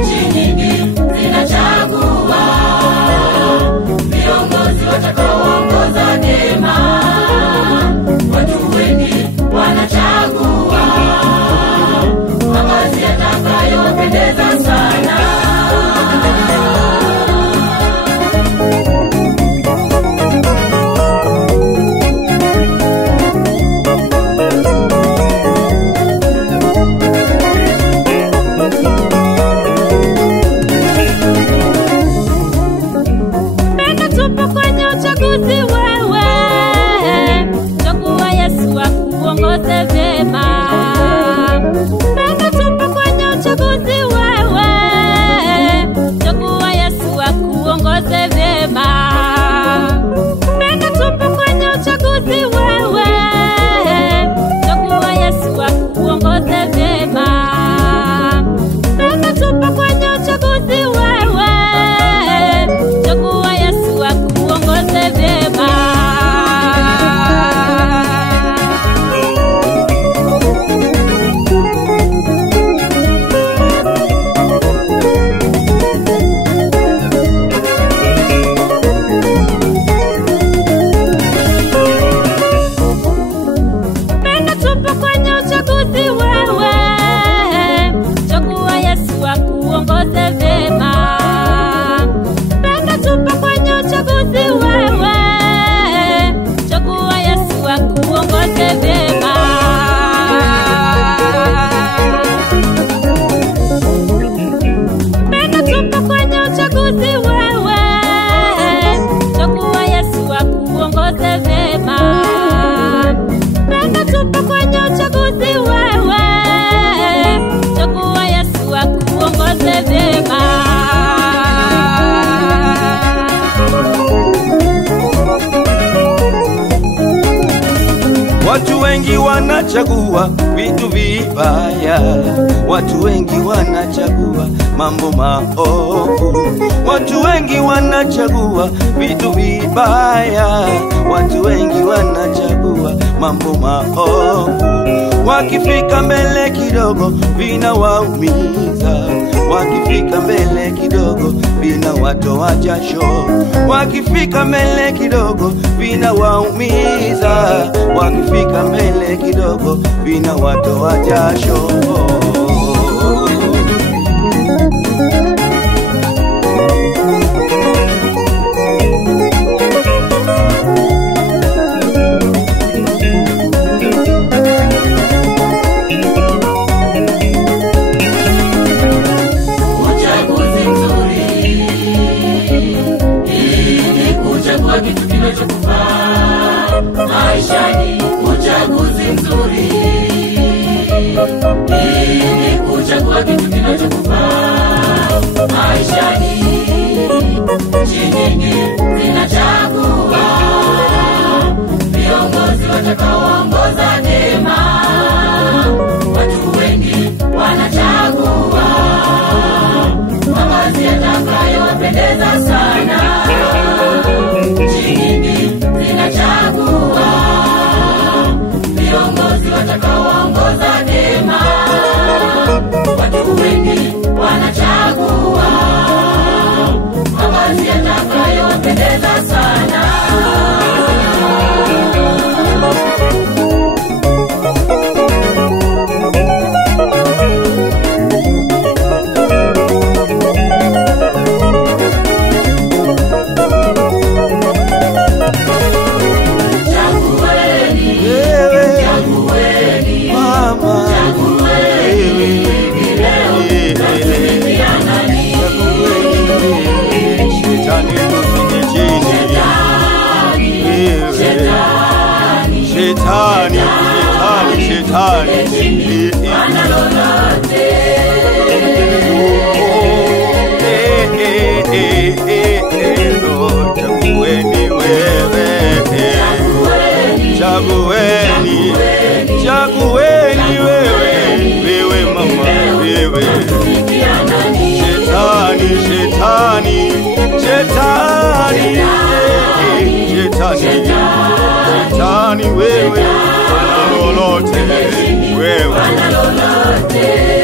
nchi nyingi zinachagua viongozi watakaoongoza vyema. Watu wengi wanachagua mavazi yatakayowapendeza sana. Watu wengi wanachagua vitu vibaya, watu wengi wanachagua mambo maovu. Watu wengi wanachagua vitu vibaya, watu wengi wanachagua mambo maovu. Wakifika mbele kidogo vinawaumiza, wakifika mbele kidogo vinawatoa jasho, wakifika mbele kidogo vinawaumiza, wakifika mbele kidogo vinawatoa jasho. Kitu kinachokufaa maishani, uchaguzi mzuri ili kuchagua kitu kinachokufaa maishani. Nchi nyingi zinachagua viongozi watakaoongoza vyema. Watu wengi wanachagua mavazi yatakayowapendeza sana. Nchi nyingi zinachagua viongozi watakaoongoza vyema. Watu wengi wanachagua mavazi yatakayowapendeza sana. Shetani ana lolote. Chagueni wewe, chagueni wewe mama, wewe shetani wewe, ana lolote wewe.